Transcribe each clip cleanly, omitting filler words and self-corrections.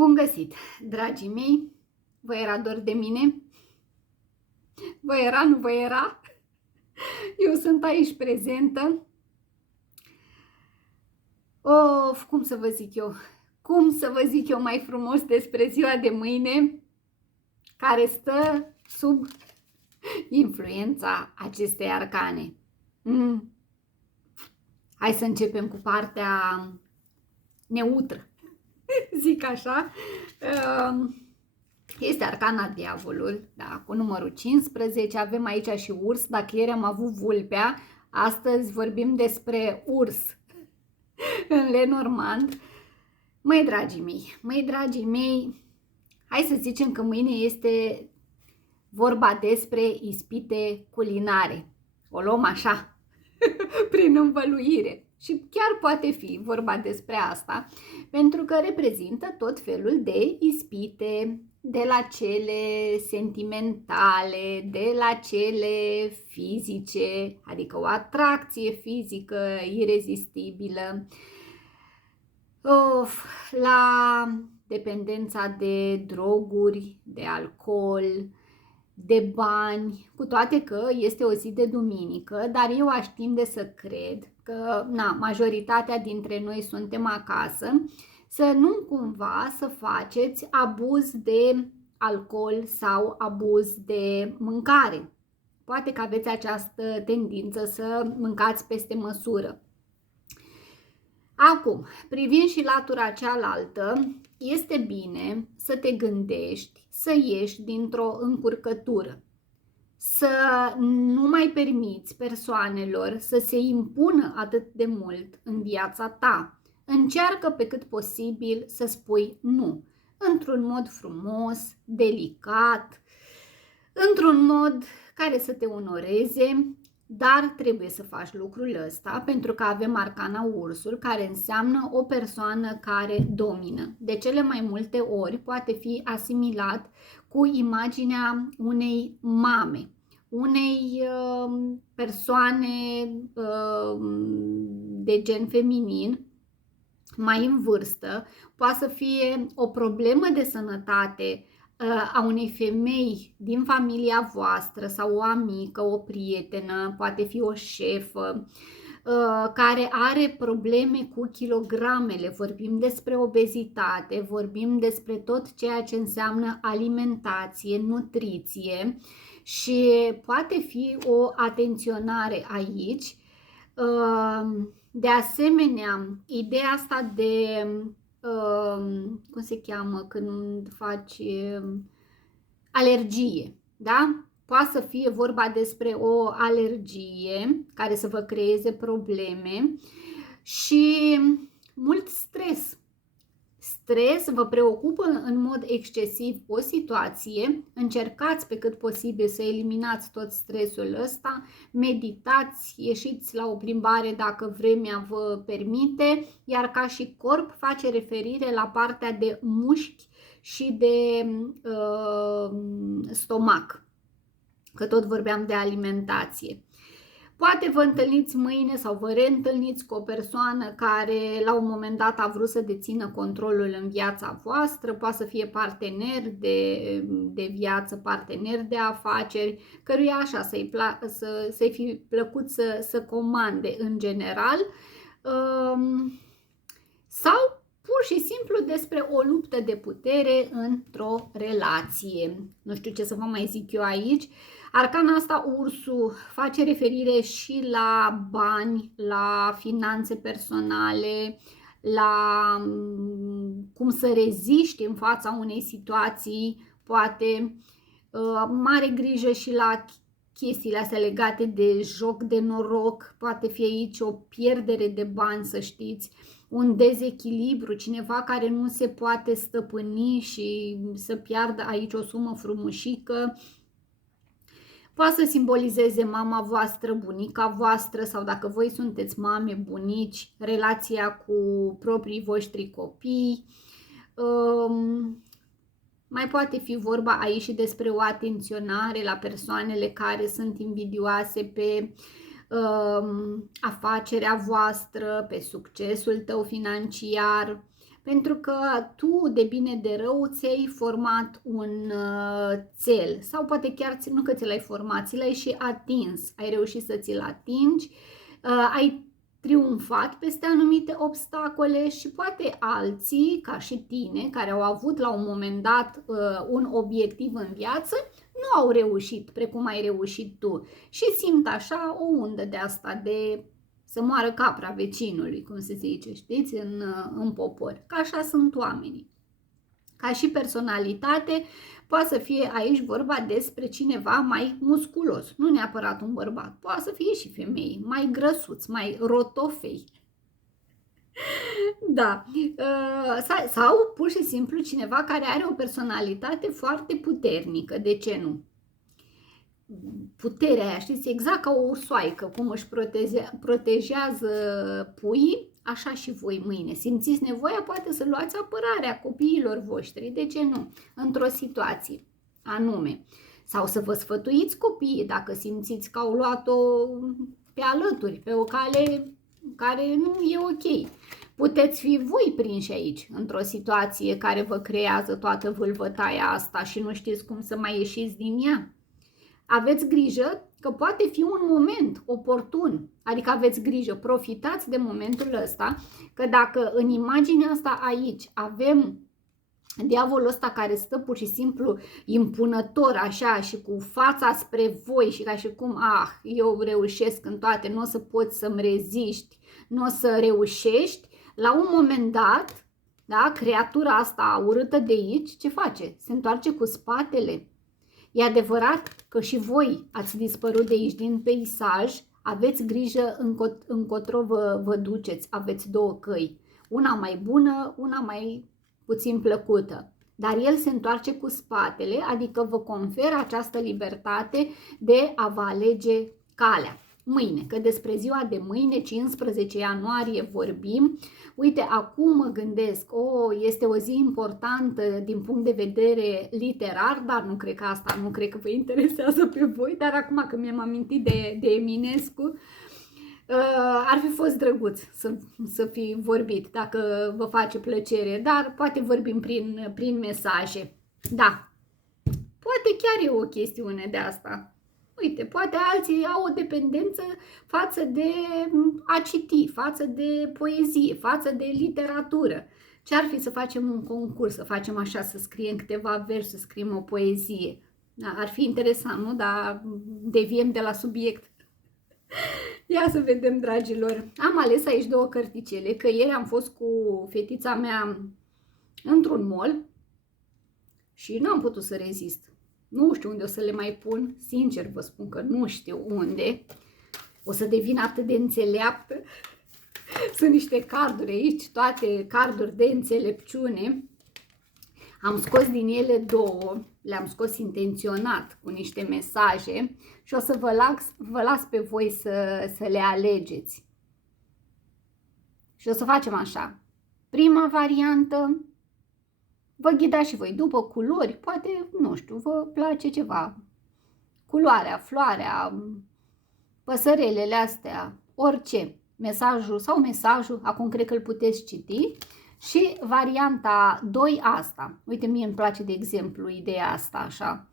Bun găsit, dragii mei! Vă era dor de mine? Vă era, nu vă era? Eu sunt aici prezentă. Of, cum să vă zic eu? Cum să vă zic eu mai frumos despre ziua de mâine, care stă sub influența acestei arcane? Hai să începem cu partea neutră, zic așa. Este arcana diavolul, da, cu numărul 15, avem aici și urs. Dacă ieri am avut vulpea, astăzi vorbim despre urs în Lenormand. Măi, dragii mei, hai să zicem că mâine este vorba despre ispite culinare. O luăm așa, prin învăluire. Și chiar poate fi vorba despre asta, pentru că reprezintă tot felul de ispite, de la cele sentimentale, de la cele fizice, adică o atracție fizică irezistibilă, la dependența de droguri, de alcool, de bani, cu toate că este o zi de duminică, dar eu aș tinde să cred că majoritatea dintre noi suntem acasă, să nu cumva să faceți abuz de alcool sau abuz de mâncare. Poate că aveți această tendință să mâncați peste măsură. Acum, privind și latura cealaltă, este bine să te gândești să ieși dintr-o încurcătură, să nu mai permiți persoanelor să se impună atât de mult în viața ta. Încearcă pe cât posibil să spui nu, într-un mod frumos, delicat, într-un mod care să te onoreze, dar trebuie să faci lucrul ăsta pentru că avem arcana ursul, care înseamnă o persoană care domină. De cele mai multe ori poate fi asimilat cu imaginea unei mame, unei persoane de gen feminin, mai în vârstă. Poate să fie o problemă de sănătate a unei femei din familia voastră sau o amică, o prietenă, poate fi o șefă care are probleme cu kilogramele. Vorbim despre obezitate, vorbim despre tot ceea ce înseamnă alimentație, nutriție și poate fi o atenționare aici. De asemenea, ideea asta de cum se cheamă când faci alergie, da? Poate să fie vorba despre o alergie care să vă creeze probleme și mult stres. Stres, vă preocupă în mod excesiv o situație, încercați pe cât posibil să eliminați tot stresul ăsta, meditați, ieșiți la o plimbare dacă vremea vă permite, iar ca și corp face referire la partea de mușchi și de stomac, că tot vorbeam de alimentație. Poate vă întâlniți mâine sau vă reîntâlniți cu o persoană care la un moment dat a vrut să dețină controlul în viața voastră, poate să fie partener de viață, partener de afaceri, căruia așa să-i fi plăcut să comande în general, sau pur și simplu despre o luptă de putere într-o relație. Nu știu ce să vă mai zic eu aici. Arcana asta, ursul, face referire și la bani, la finanțe personale, la cum să reziști în fața unei situații, poate mare grijă și la chestiile astea legate de joc de noroc, poate fi aici o pierdere de bani, să știți, un dezechilibru, cineva care nu se poate stăpâni și să piardă aici o sumă frumușică. Poate să simbolizeze mama voastră, bunica voastră sau dacă voi sunteți mame, bunici, relația cu proprii voștri copii. Mai poate fi vorba aici și despre o atenționare la persoanele care sunt invidioase pe afacerea voastră, pe succesul tău financiar, pentru că tu, de bine de rău, ți-ai format un țel sau poate chiar nu că ți l-ai format, ți l-ai și atins, ai reușit să ți-l atingi, ai triumfat peste anumite obstacole și poate alții, ca și tine, care au avut la un moment dat un obiectiv în viață, nu au reușit precum ai reușit tu și simt așa o undă de asta de să moară capra vecinului, cum se zice, știți, în popor. Că așa sunt oamenii. Ca și personalitate, poate să fie aici vorba despre cineva mai musculos, nu neapărat un bărbat, poate să fie și femei, mai grăsuți, mai rotofei. Da, sau pur și simplu cineva care are o personalitate foarte puternică, de ce nu? Puterea aia, știți, exact ca o ursoaică, cum își protejează puii, așa și voi mâine. Simțiți nevoia, poate să luați apărarea copiilor voștri, de ce nu? Într-o situație anume. Sau să vă sfătuiți copiii dacă simțiți că au luat-o pe alături, pe o cale care nu e ok. Puteți fi voi prinși aici, într-o situație care vă creează toată vâlvătaia asta și nu știți cum să mai ieșiți din ea. Aveți grijă că poate fi un moment oportun, adică aveți grijă, profitați de momentul ăsta, că dacă în imaginea asta aici avem diavolul ăsta care stă pur și simplu impunător așa și cu fața spre voi și ca și cum, eu reușesc în toate, nu o să poți să-mi reziști, nu o să reușești, la un moment dat, da, creatura asta urâtă de aici, ce face? Se întoarce cu spatele. E adevărat că și voi ați dispărut de aici din peisaj, aveți grijă încotro vă duceți, aveți două căi, una mai bună, una mai puțin plăcută, dar el se întoarce cu spatele, adică vă conferă această libertate de a vă alege calea. Mâine, că despre ziua de mâine, 15 ianuarie, vorbim. Uite, acum mă gândesc, este o zi importantă din punct de vedere literar, dar nu cred că asta, nu cred că vă interesează pe voi, dar acum că mi-am amintit de Eminescu, ar fi fost drăguț să fi vorbit, dacă vă face plăcere, dar poate vorbim prin mesaje. Da, poate chiar e o chestiune de asta. Uite, poate alții au o dependență față de a citi, față de poezie, față de literatură. Ce-ar fi să facem un concurs, să facem așa, să scriem câteva versuri, să scriem o poezie? Da, ar fi interesant, nu? Dar deviem de la subiect. Ia să vedem, dragilor. Am ales aici două cărticele, că ieri am fost cu fetița mea într-un mall și nu am putut să rezist. Nu știu unde o să le mai pun, sincer vă spun că nu știu unde. O să devin atât de înțeleaptă. Sunt niște carduri aici, toate carduri de înțelepciune. Am scos din ele două, le-am scos intenționat cu niște mesaje și o să vă las pe voi să le alegeți. Și o să facem așa. Prima variantă, vă ghidați și voi după culori, poate, nu știu, vă place ceva. Culoarea, floarea, păsărelele astea, orice. Mesajul, acum cred că îl puteți citi. Și varianta 2 asta. Uite, mie îmi place, de exemplu, ideea asta, așa.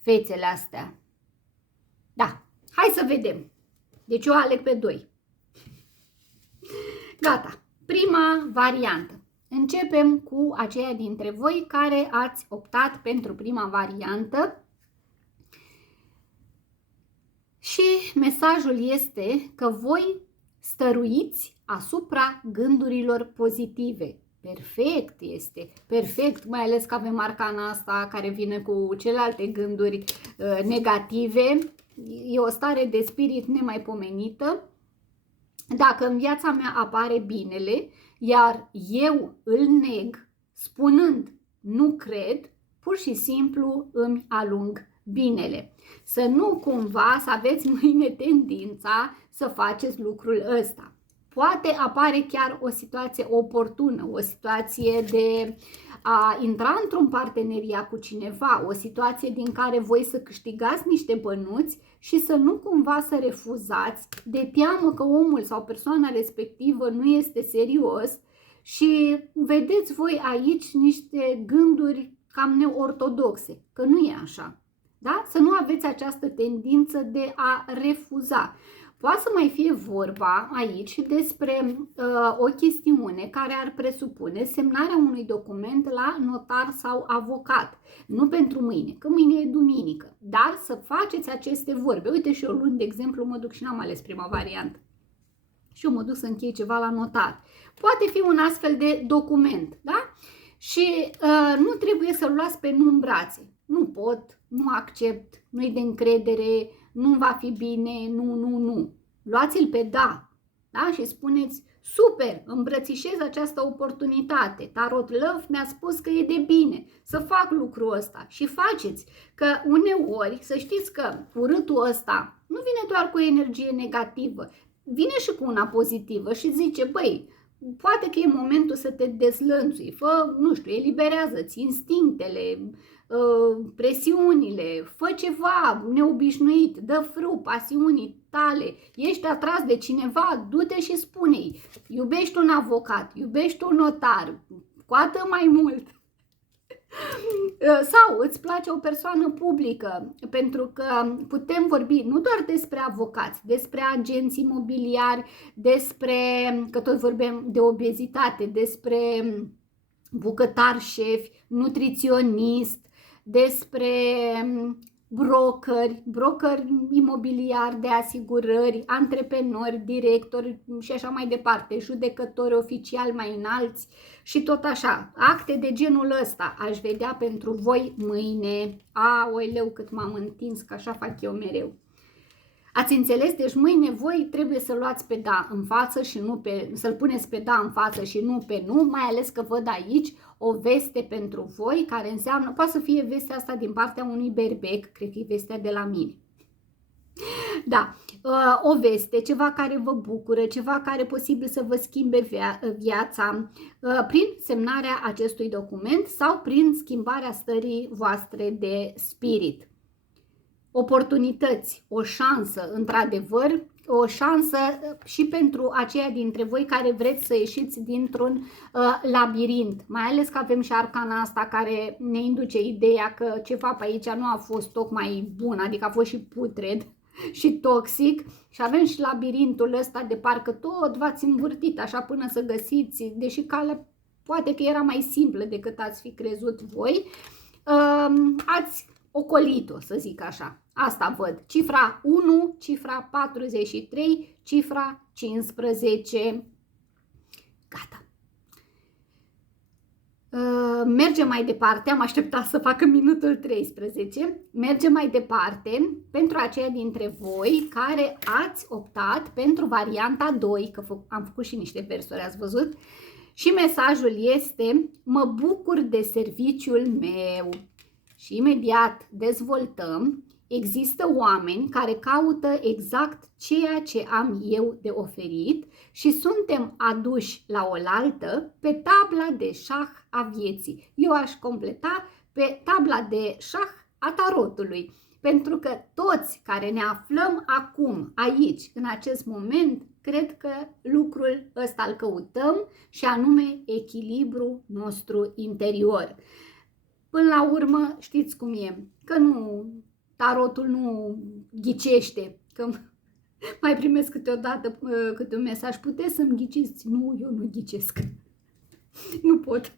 Fețele astea. Da, hai să vedem. Deci eu aleg pe 2. Gata, prima variantă. Începem cu aceia dintre voi care ați optat pentru prima variantă. Și mesajul este că voi stăruiți asupra gândurilor pozitive. Perfect este, perfect, mai ales că avem arcana asta care vine cu celelalte gânduri negative. E o stare de spirit nemaipomenită. Dacă în viața mea apare binele, iar eu îl neg, spunând nu cred, pur și simplu îmi alung binele. Să nu cumva să aveți mâine tendința să faceți lucrul ăsta. Poate apare chiar o situație oportună, o situație de a intra într-un parteneriat cu cineva, o situație din care voi să câștigați niște bănuți și să nu cumva să refuzați de teamă că omul sau persoana respectivă nu este serios Și vedeți voi aici niște gânduri cam neortodoxe, că nu e așa. Da? Să nu aveți această tendință de a refuza. Poate să mai fie vorba aici despre o chestiune care ar presupune semnarea unui document la notar sau avocat. Nu pentru mâine, că mâine e duminică, dar să faceți aceste vorbe. Uite, și eu luni, de exemplu, mă duc și n-am ales prima variantă. Și eu mă duc să închei ceva la notar. Poate fi un astfel de document, da? Și nu trebuie să-l luați pe nu în brațe. Nu pot, nu accept, nu-i de încredere, nu va fi bine, nu. Luați-l pe da, da? Și spuneți, super, îmbrățișez această oportunitate. Tarot Love mi-a spus că e de bine să fac lucrul ăsta și faceți. Că uneori, să știți că urâtul ăsta nu vine doar cu o energie negativă, vine și cu una pozitivă și zice, băi, poate că e momentul să te dezlănțui, fă, nu știu, eliberează-ți instinctele, presiunile, fă ceva neobișnuit, dă frâu pasiunii tale, ești atras de cineva, du-te și spune-i, iubești un avocat, iubești un notar, cu atât mai mult. Sau îți place o persoană publică, pentru că putem vorbi nu doar despre avocați, despre agenți imobiliari, despre, că tot vorbim de obezitate, despre bucătar șefi, nutriționist, despre brokeri imobiliari de asigurări, antreprenori, directori și așa mai departe, judecători oficiali mai înalți și tot așa. Acte de genul ăsta aș vedea pentru voi mâine. Aoleu, cât m-am întins, că așa fac eu mereu. Ați înțeles? Deci mâine voi trebuie să luați pe da în față și nu pe, să-l puneți pe da în față și nu pe nu, mai ales că văd aici o veste pentru voi, care înseamnă, poate să fie vestea asta din partea unui berbec, cred că e vestea de la mine. Da, o veste, ceva care vă bucură, ceva care posibil să vă schimbe viața prin semnarea acestui document sau prin schimbarea stării voastre de spirit. Oportunități, o șansă, într-adevăr, o șansă și pentru aceia dintre voi care vreți să ieșiți dintr-un labirint, mai ales că avem și arcana asta care ne induce ideea că ceva pe aici nu a fost tocmai bun, adică a fost și putred și toxic și avem și labirintul ăsta de parcă tot v-ați învârtit așa până să găsiți, deși calea poate că era mai simplă decât ați fi crezut voi, ați ocolit-o, să zic așa. Asta văd. Cifra 1, cifra 43, cifra 15. Gata. Mergem mai departe. Am așteptat să facă minutul 13. Mergem mai departe pentru aceia dintre voi care ați optat pentru varianta 2, că am făcut și niște versuri, ați văzut? Și mesajul este: mă bucur de serviciul meu. Și imediat dezvoltăm. Există oameni care caută exact ceea ce am eu de oferit și suntem aduși la oaltă pe tabla de șah a vieții. Eu aș completa pe tabla de șah a tarotului, pentru că toți care ne aflăm acum, aici, în acest moment, cred că lucrul ăsta îl căutăm și anume echilibrul nostru interior. Până la urmă, știți cum e, că nu, tarotul nu ghicește, că mai primesc câteodată câte un mesaj, puteți să-mi ghiciți? Nu, eu nu ghicesc, nu pot,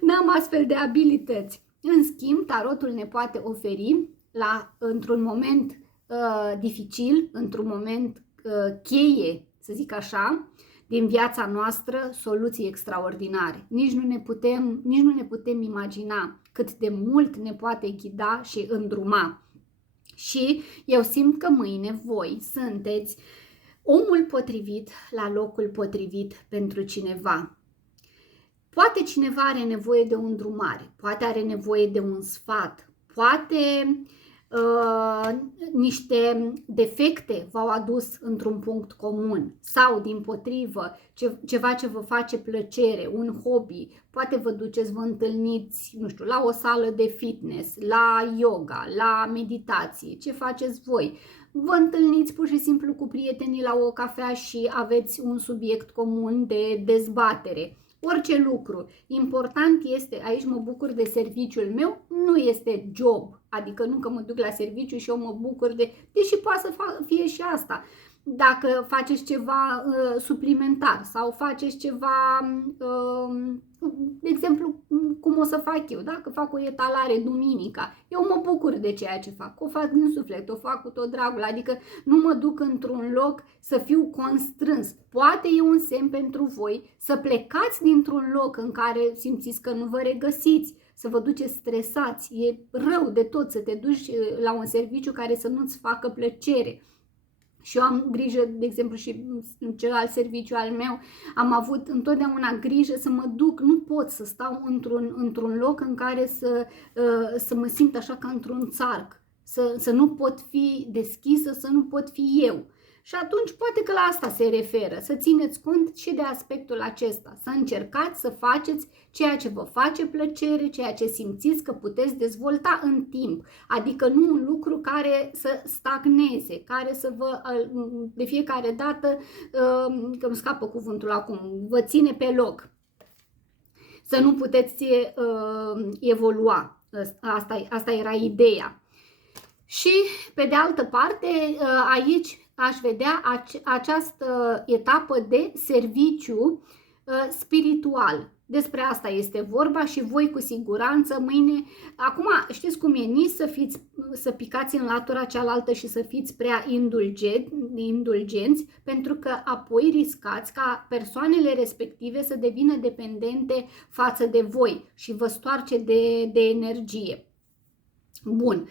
n-am astfel de abilități. În schimb, tarotul ne poate oferi într-un moment dificil, într-un moment cheie, să zic așa, din viața noastră, soluții extraordinare. Nici nu ne putem imagina cât de mult ne poate ghida și îndruma. Și eu simt că mâine voi sunteți omul potrivit la locul potrivit pentru cineva. Poate cineva are nevoie de o îndrumare, poate are nevoie de un sfat, poate niște defecte v-au adus într-un punct comun sau, dimpotrivă, ceva ce vă face plăcere, un hobby, poate vă duceți, vă întâlniți, nu știu, la o sală de fitness, la yoga, la meditație, ce faceți voi, vă întâlniți pur și simplu cu prietenii la o cafea și aveți un subiect comun de dezbatere. Orice lucru. Important este, aici mă bucur de serviciul meu, nu este job, adică nu că mă duc la serviciu și eu mă bucur deși poate să fie și asta. Dacă faceți ceva suplimentar sau faceți ceva, de exemplu, cum o să fac eu, dacă fac o etalare duminica, eu mă bucur de ceea ce fac, o fac din suflet, o fac cu tot dragul, adică nu mă duc într-un loc să fiu constrâns. Poate e un semn pentru voi să plecați dintr-un loc în care simțiți că nu vă regăsiți, să vă duceți stresați, e rău de tot să te duci la un serviciu care să nu-ți facă plăcere. Și eu am grijă, de exemplu, și în celălalt serviciu al meu, am avut întotdeauna grijă să mă duc, nu pot să stau într-un loc în care să mă simt așa ca într-un țarc, să nu pot fi deschisă, să nu pot fi eu. Și atunci poate că la asta se referă, să țineți cont și de aspectul acesta, să încercați să faceți ceea ce vă face plăcere, ceea ce simțiți că puteți dezvolta în timp, adică nu un lucru care să stagneze, care să vă, de fiecare dată, că îmi scapă cuvântul acum, vă ține pe loc, să nu puteți evolua, asta era ideea. Și pe de altă parte, aici aș vedea această etapă de serviciu spiritual. Despre asta este vorba și voi cu siguranță mâine, acum știți cum e, nici să picați în latura cealaltă și să fiți prea indulgenți, pentru că apoi riscați ca persoanele respective să devină dependente față de voi și vă stoarce de energie. Bun.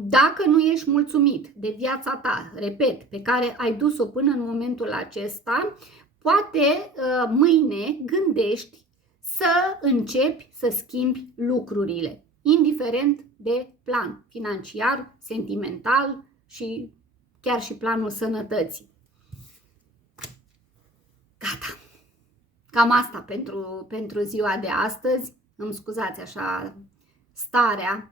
Dacă nu ești mulțumit de viața ta, repet, pe care ai dus-o până în momentul acesta, poate mâine gândești să începi să schimbi lucrurile, indiferent de plan financiar, sentimental și chiar și planul sănătății. Gata. Cam asta pentru ziua de astăzi. Îmi scuzați așa starea.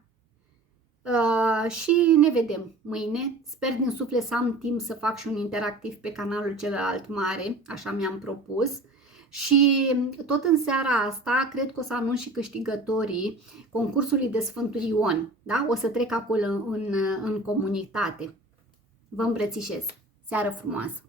Și ne vedem mâine. Sper din suflet să am timp să fac și un interactiv pe canalul celălalt mare, așa mi-am propus. Și tot în seara asta cred că o să anunț și câștigătorii concursului de Sfântul Ion. Da? O să trec acolo în comunitate. Vă îmbrățișez. Seară frumoasă!